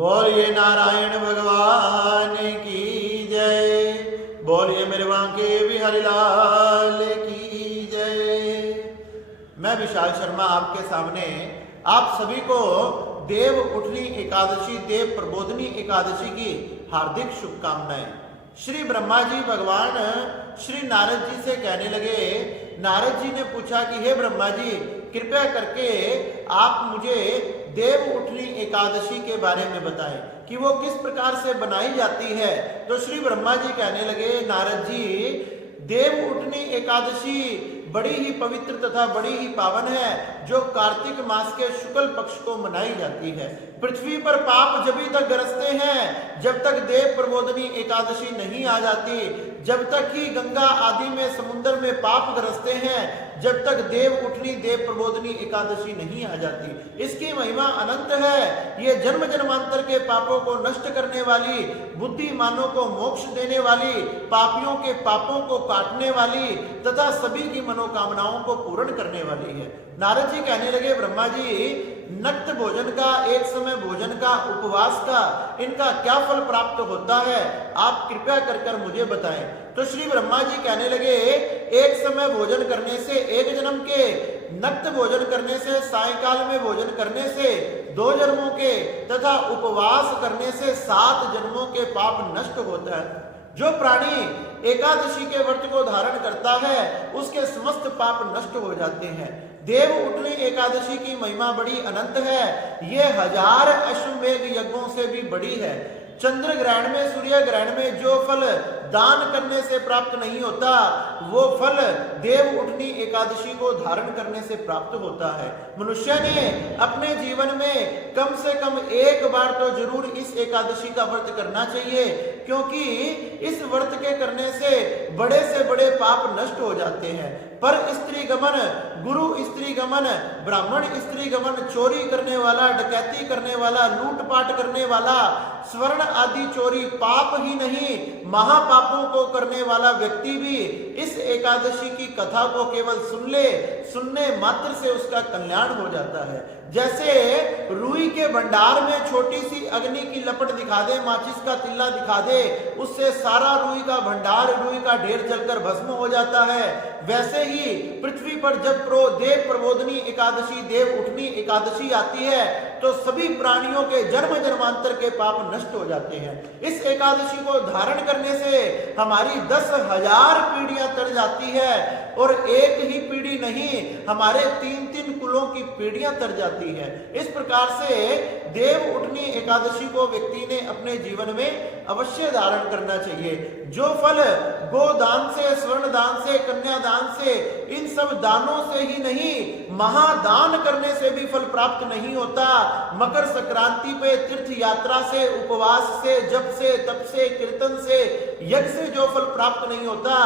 बोलिए नारायण भगवान की जय। बोलिए मेरे बांके बिहारी लाल की जय। मैं विशाल शर्मा आपके सामने आप सभी को देव उठनी एकादशी, देव प्रबोधनी एकादशी की हार्दिक शुभकामनाएं। श्री ब्रह्मा जी भगवान श्री नारद जी से कहने लगे, नारद जी ने पूछा कि हे ब्रह्मा जी, कृपया करके आप मुझे देव उठनी एकादशी के बारे में बताएं कि वो किस प्रकार से बनाई जाती है। तो श्री ब्रह्मा जी कहने लगे, नारद जी, देव उठनी एकादशी बड़ी ही पवित्र तथा बड़ी ही पावन है, जो कार्तिक मास के शुक्ल पक्ष को मनाई जाती है। पृथ्वी पर पाप जब तक गरजते हैं जब तक देव प्रबोधनी एकादशी नहीं आ जाती। जब तक ही गंगा आदि में समुद्र में पाप गरजते हैं जब तक देव उठनी, देव प्रबोधनी एकादशी नहीं आ जाती। इसकी महिमा अनंत है। ये जन्म जन्मांतर के पापों को नष्ट करने वाली, बुद्धिमानों को मोक्ष देने वाली, पापियों के पापों को काटने वाली तथा सभी की मनोकामनाओं को पूर्ण करने वाली है। नारद जी कहने लगे, ब्रह्मा जी, नक्त भोजन का, एक समय भोजन का, उपवास का, इनका क्या फल प्राप्त होता है, आप कृपया कर मुझे बताएं। तो श्री ब्रह्मा जी कहने लगे, एक समय भोजन करने से, एक जन्म के, नक्त भोजन करने से, सायकाल में भोजन करने से 2 जन्मों के तथा उपवास करने से 7 जन्मों के पाप नष्ट होता है। जो प्राणी एकादशी के व्रत को धारण करता है उसके समस्त पाप नष्ट हो जाते हैं। देव उठनी एकादशी की महिमा बड़ी अनंत है। ये 1000 अश्वमेध यज्ञों से भी बड़ी है। चंद्र ग्रहण में, सूर्य ग्रहण में जो फल दान करने से प्राप्त नहीं होता, वो फल देव उठनी एकादशी को धारण करने से प्राप्त होता है। मनुष्य ने अपने जीवन में कम से कम एक बार तो जरूर इस एकादशी का व्रत करना चाहिए, क्योंकि इस व्रत के करने से बड़े पाप नष्ट हो जाते हैं। पर स्त्री गमन, गुरु स्त्री गमन, ब्राह्मण स्त्री गमन, चोरी करने वाला, डकैती करने वाला, लूटपाट करने वाला, स्वर्ण आदि चोरी पाप ही नहीं महापापों को करने वाला व्यक्ति भी इस एकादशी की कथा को केवल सुनने मात्र से उसका कल्याण हो जाता है। जैसे रुई के भंडार में छोटी सी अग्नि की लपट दिखा दे, माचिस का तिल्ला दिखा दे, उससे सारा रुई का भंडार, रुई का ढेर जलकर भस्म हो जाता है। वैसे ही पृथ्वी पर जब देव प्रबोधनी एकादशी, देव उठनी एकादशी आती है तो सभी प्राणियों के जन्म जन्मांतर के पाप नष्ट हो जाते हैं। इस एकादशी को धारण करने से हमारी 10,000 पीढ़ियां तर जाती है, और एक ही पीढ़ी नहीं, हमारे 3-3 कुलों की पीढ़ियां तर जाती है। इस प्रकार से देव उठनी एकादशी को व्यक्ति ने अपने जीवन में अवश्य धारण करना चाहिए। जो फल गोदान से, स्वर्ण दान से, कन्यादान से, इन सब दानों से ही नहीं, महादान करने से भी फल प्राप्त नहीं होता। मकर संक्रांति पे तीर्थ यात्रा से, उपवास से, जप से, तप से, कीर्तन से, यज्ञ से जो फल प्राप्त नहीं होता,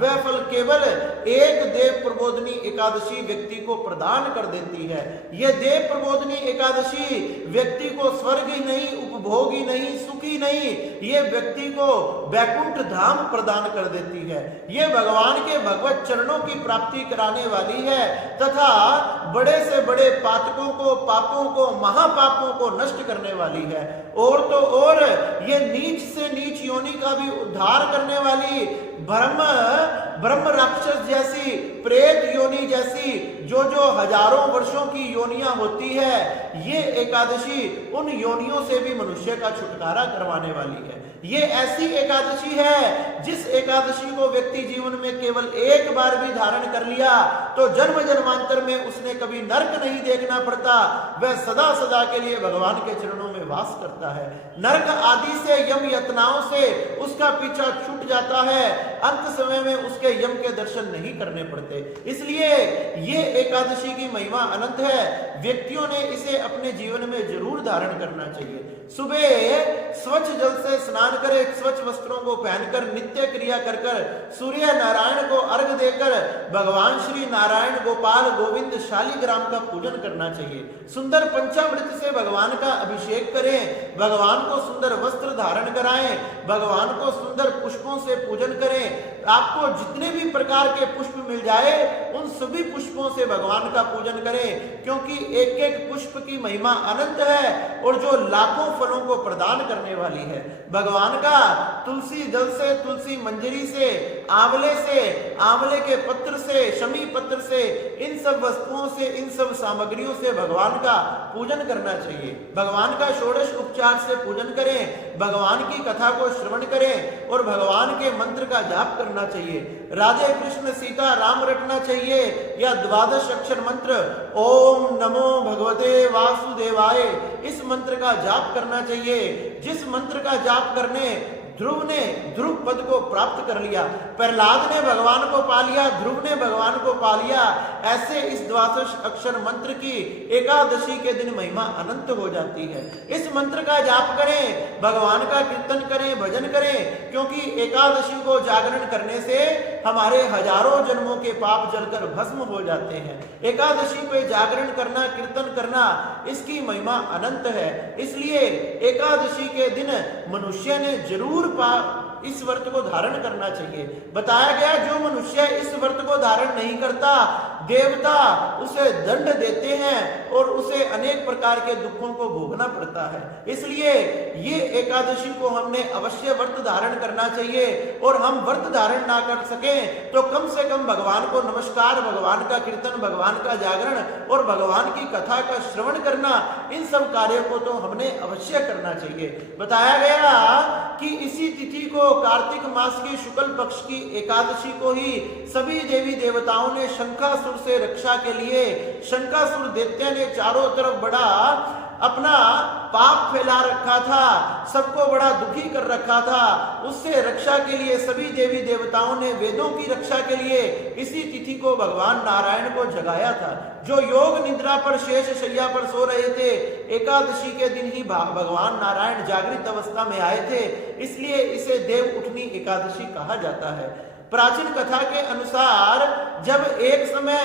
वह फल केवल एक देव प्रबोधनी एकादशी व्यक्ति को प्रदान कर देती है। यह देव प्रबोधनी एकादशी व्यक्ति को स्वर्ग ही नहीं, उपभोग ही नहीं, सुख ही नहीं, ये व्यक्ति को वैकुंठ धाम प्रदान कर देती है। ये भगवान के भगवत चरणों की प्राप्ति कराने वाली है तथा बड़े से बड़े पातकों को, पापों को, महापापों को नष्ट करने वाली है। और तो और ये नीच से नीच योनि का भी उद्धार करने वाली, ब्रह्म राक्षस जैसी, प्रेत योनि जैसी जो हजारों वर्षों की योनियां होती है, ये एकादशी उन योनियों से भी मनुष्य का छुटकारा करवाने वाली है। ये ऐसी एकादशी है जिस एकादशी को व्यक्ति जीवन में केवल एक बार भी धारण कर लिया तो जन्म जन्मांतर में उसने कभी नरक नहीं देखना पड़ता। वह सदा सदा के लिए भगवान के चरणों में वास करता है। नरक आदि से, यम यातनाओं से उसका पीछा छूट जाता है। अंत समय में उसके यम के दर्शन नहीं करने पड़ते। इसलिए ये एकादशी की महिमा अनंत है। व्यक्तियों ने इसे अपने जीवन में जरूर धारण करना चाहिए। सुबह स्वच्छ जल से स्नान करे, स्वच्छ वस्त्रों को पहनकर, नित्य क्रिया कर सूर्य नारायण को अर्घ देकर भगवान श्री नारायण गोपाल गोविंद शालिग्राम का पूजन करना चाहिए। सुंदर पंचामृत से भगवान का अभिषेक करें, भगवान को सुंदर वस्त्र धारण कराएं, भगवान को सुंदर पुष्पों से पूजन करें, आपको जितने भी प्रकार के पुष्प मिल जाए उन सभी पुष्पों से भगवान का पूजन करें, क्योंकि एक एक पुष्प की महिमा अनंत है और जो लाखों फलों को प्रदान करने वाली है। भगवान का तुलसी जल से, तुलसी मंजरी से, आंवले के पत्र से, शमी पत्र से, इन सब वस्तुओं से, इन सब सामग्रियों से भगवान का पूजन करना चाहिए। भगवान का षोडश उपचार से पूजन करें, भगवान की कथा को श्रवण करें और भगवान के मंत्र का जाप करना चाहिए। राधे कृष्ण सीता राम रटना चाहिए या 12 अक्षर मंत्र ओम नमो भगवते वासुदेवाय, इस मंत्र का जाप करना चाहिए। जिस मंत्र का जाप करने ध्रुव ने ध्रुव पद को प्राप्त कर लिया, प्रहलाद ने भगवान को पा लिया, ध्रुव ने भगवान को पा लिया, ऐसे इस 12 अक्षर मंत्र की एकादशी के दिन महिमा अनंत हो जाती है। इस मंत्र का जाप करें, भगवान का कीर्तन करें, भजन करें, क्योंकि एकादशी को जागरण करने से हमारे हजारों जन्मों के पाप जलकर भस्म हो जाते हैं। एकादशी पे जागरण करना, कीर्तन करना, इसकी महिमा अनंत है। इसलिए एकादशी के दिन मनुष्य ने जरूर इस व्रत को धारण करना चाहिए। बताया गया जो मनुष्य इस व्रत को धारण नहीं करता, देवता उसे दंड देते हैं और उसे अनेक प्रकार के दुखों को भोगना पड़ता है। इसलिए ये एकादशी को हमने अवश्य व्रत धारण करना चाहिए, और हम व्रत धारण ना कर सकें तो कम से कम भगवान को नमस्कार, भगवान का कीर्तन, भगवान का जागरण और भगवान की कथा का श्रवण करना, इन सब कार्यों को तो हमने अवश्य करना चाहिए। बताया गया कि इसी तिथि को, कार्तिक मास की शुक्ल पक्ष की एकादशी को ही सभी देवी देवताओं ने शंखासुर से रक्षा के लिए, शंखासुर दैत्य ने चारों तरफ बड़ा अपना पाप फैला रखा था, सबको बड़ा दुखी कर रखा था, उससे रक्षा के लिए सभी देवी देवताओं ने वेदों की रक्षा के लिए इसी तिथि को भगवान नारायण को जगाया था। जो योग निद्रा पर शेष शैया पर सो रहे थे, एकादशी के दिन ही भगवान नारायण जागृत अवस्था में आए थे, इसलिए इसे देव उठनी एकादशी कहा जाता है। प्राचीन कथा के अनुसार जब एक समय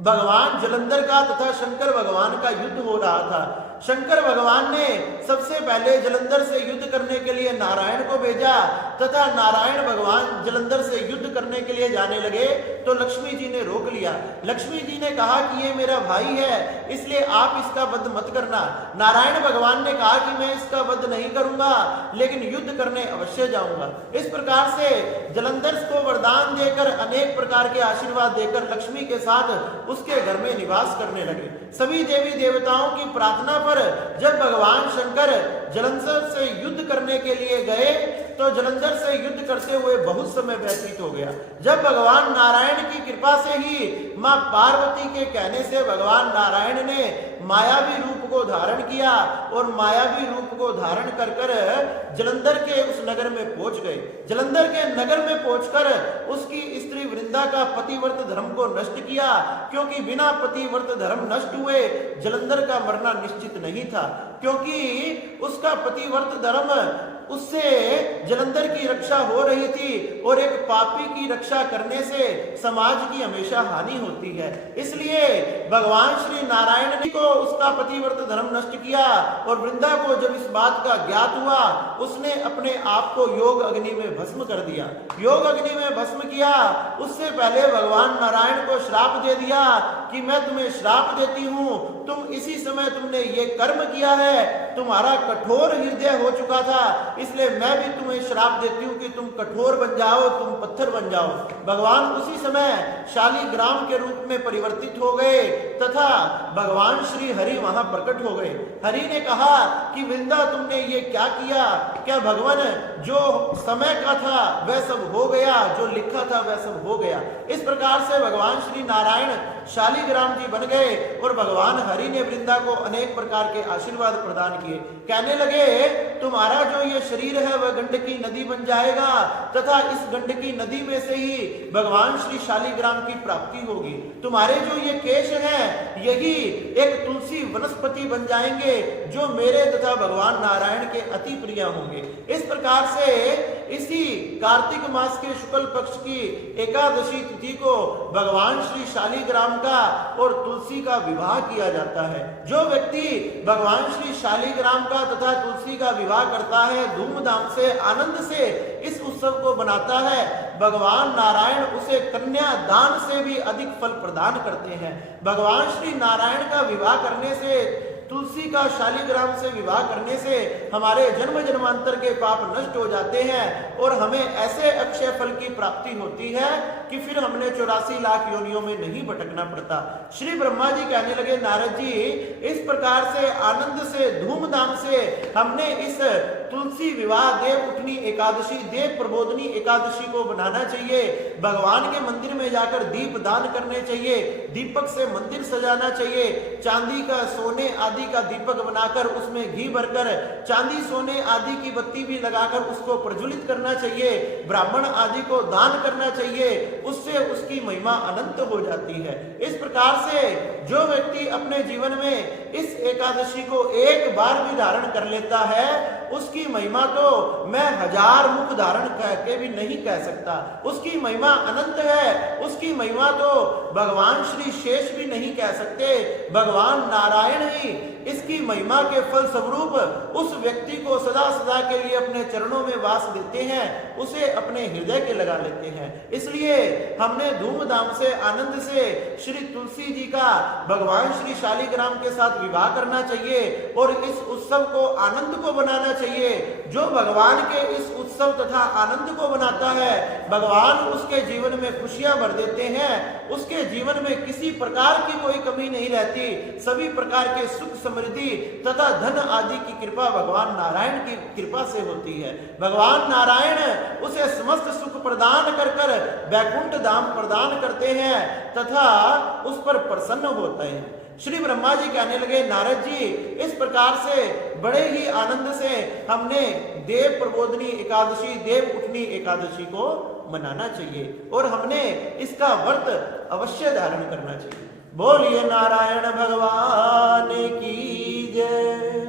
भगवान जलंधर का तथा शंकर भगवान का युद्ध हो रहा था, शंकर भगवान ने सबसे पहले जलंधर से युद्ध करने के लिए नारायण को भेजा, तथा नारायण भगवान जलंधर से युद्ध करने के लिए जाने लगे तो लक्ष्मी जी ने रोक लिया। लक्ष्मी जी ने कहा कि ये मेरा भाई है, इसलिए आप इसका वध मत करना। नारायण भगवान ने कहा कि मैं इसका वध नहीं करूंगा, लेकिन युद्ध करने अवश्य जाऊंगा। इस प्रकार से जलंधर को वरदान देकर, अनेक प्रकार के आशीर्वाद देकर लक्ष्मी के साथ उसके घर में निवास करने लगे। सभी देवी देवताओं की प्रार्थना पर जब भगवान शंकर जलंधर से युद्ध करने के लिए गए तो जलंधर से युद्ध करते हुए बहुत समय व्यतीत हो गया। जब भगवान नारायण की कृपा से ही मां पार्वती के कहने से भगवान नारायण ने मायावी रूप को धारण किया और मायावी रूप को धारण कर कर जलंधर के उस नगर में पहुंच गए। जलंधर के नगर में पहुंचकर उसकी स्त्री वृंदा का पतिव्रत धर्म को नष्ट किया, क्योंकि बिना पतिव्रत धर्म नष्ट हुए जलंधर का मरना निश्चित नहीं था, क्योंकि उसका पतिव्रत धर्म उससे जलंधर की रक्षा हो रही थी और एक पापी की रक्षा करने से समाज की हमेशा हानि होती है। इसलिए भगवान श्री नारायण ने को उसका पतिव्रत धर्म नष्ट किया और वृंदा को जब इस बात का ज्ञात हुआ, उसने अपने आप को योग अग्नि में भस्म कर दिया। योग अग्नि में भस्म किया, उससे पहले भगवान नारायण को श्राप दे दिया कि मैं तुम्हें श्राप देती हूं, तुम इसी समय तुमने ये कर्म किया है, तुम्हारा कठोर हृदय हो चुका था, इसलिए मैं भी तुम्हें श्राप देती हूं कि तुम कठोर बन जाओ, तुम पत्थर बन जाओ। भगवान उसी समय शालिग्राम के रूप में परिवर्तित हो गए तथा भगवान श्री हरि वहां प्रकट हो गए। हरि ने कहा कि वृंदा तुमने ये क्या किया? क्या भगवान जो समय का था वह सब हो गया, जो लिखा था वह सब हो गया। इस प्रकार से भगवान श्री नारायण शालिग्राम जी बन गए और भगवान हरि ने वृंदा को अनेक प्रकार के आशीर्वाद प्रदान किए। कहने लगे तुम्हारा जो ये शरीर है वह गंडकी नदी बन जाएगा तथा इस गंडकी नदी में से ही भगवान श्री शालिग्राम की प्राप्ति होगी। तुम्हारे जो ये केश हैं यही एक तुलसी वनस्पति बन जाएंगे जो मेरे तथा भगवान नारायण के अति प्रिय होंगे। इस प्रकार से इसी कार्तिक मास के शुक्ल पक्ष की एकादशी तिथि को भगवान श्री शालिग्राम का और तुलसी का विवाह किया जाता है। जो व्यक्ति भगवान श्री शालिग्राम का तथा तुलसी का विवाह करता है, धूमधाम से आनंद से इस उत्सव को बनाता है, भगवान नारायण उसे कन्या दान से भी अधिक फल प्रदान करते हैं। भगवान श्री नारायण का विवाह करने से, तुलसी का शालिग्राम से विवाह करने से हमारे जन्म जन्मांतर के पाप नष्ट हो जाते हैं और हमें ऐसे अक्षय फल की प्राप्ति होती है कि फिर हमने 84 लाख योनियों में नहीं भटकना पड़ता। श्री ब्रह्मा जी कहने लगे, नारद जी, इस प्रकार से आनंद से, धूमधाम से हमने इस तुलसी विवाह देव उठनी एकादशी, देव प्रबोधनी एकादशी को बनाना चाहिए। भगवान के मंदिर में जाकर दीप दान करने चाहिए, दीपक से मंदिर सजाना चाहिए, चांदी का, सोने आदि का दीपक बनाकर उसमें घी भरकर चांदी सोने आदि की बत्ती भी लगाकर उसको प्रज्वलित करना चाहिए, ब्राह्मण आदि को दान करना चाहिए, उससे उसकी महिमा अनंत हो जाती है। इस प्रकार से जो व्यक्ति अपने जीवन में इस एकादशी को एक बार भी धारण कर लेता है, उसकी महिमा तो मैं 1000 मुख धारण करके भी नहीं कह सकता। उसकी महिमा अनंत है, उसकी महिमा तो भगवान श्री शेष भी नहीं कह सकते। भगवान नारायण ही इसकी महिमा के फल स्वरूप उस व्यक्ति को सदा सदा के लिए अपने चरणों में वास देते हैं, उसे अपने हृदय के लगा लेते हैं। इसलिए हमने धूमधाम से, आनंद से श्री तुलसी जी का भगवान श्री शालिग्राम के साथ विवाह करना चाहिए और इस उत्सव को, आनंद को बनाना चाहिए। जो भगवान के इस उत्सव तथा आनंद को बनाता है, भगवान उसके जीवन में खुशियां भर देते हैं, उसके जीवन में किसी प्रकार की कोई कमी नहीं रहती। सभी प्रकार के सुख, समृद्धि तथा धन आदि की कृपा भगवान नारायण की कृपा से होती है। भगवान नारायण उसे समस्त सुख प्रदान कर कर वैकुंठ धाम प्रदान करते हैं तथा उस पर प्रसन्न होते हैं। श्री ब्रह्मा जी कहने लगे, नारद जी, इस प्रकार से बड़े ही आनंद से हमने देव प्रबोधनी एकादशी, देव उठनी एकादशी को मनाना चाहिए और हमने इसका व्रत अवश्य धारण करना चाहिए। बोलिए नारायण भगवान की जय।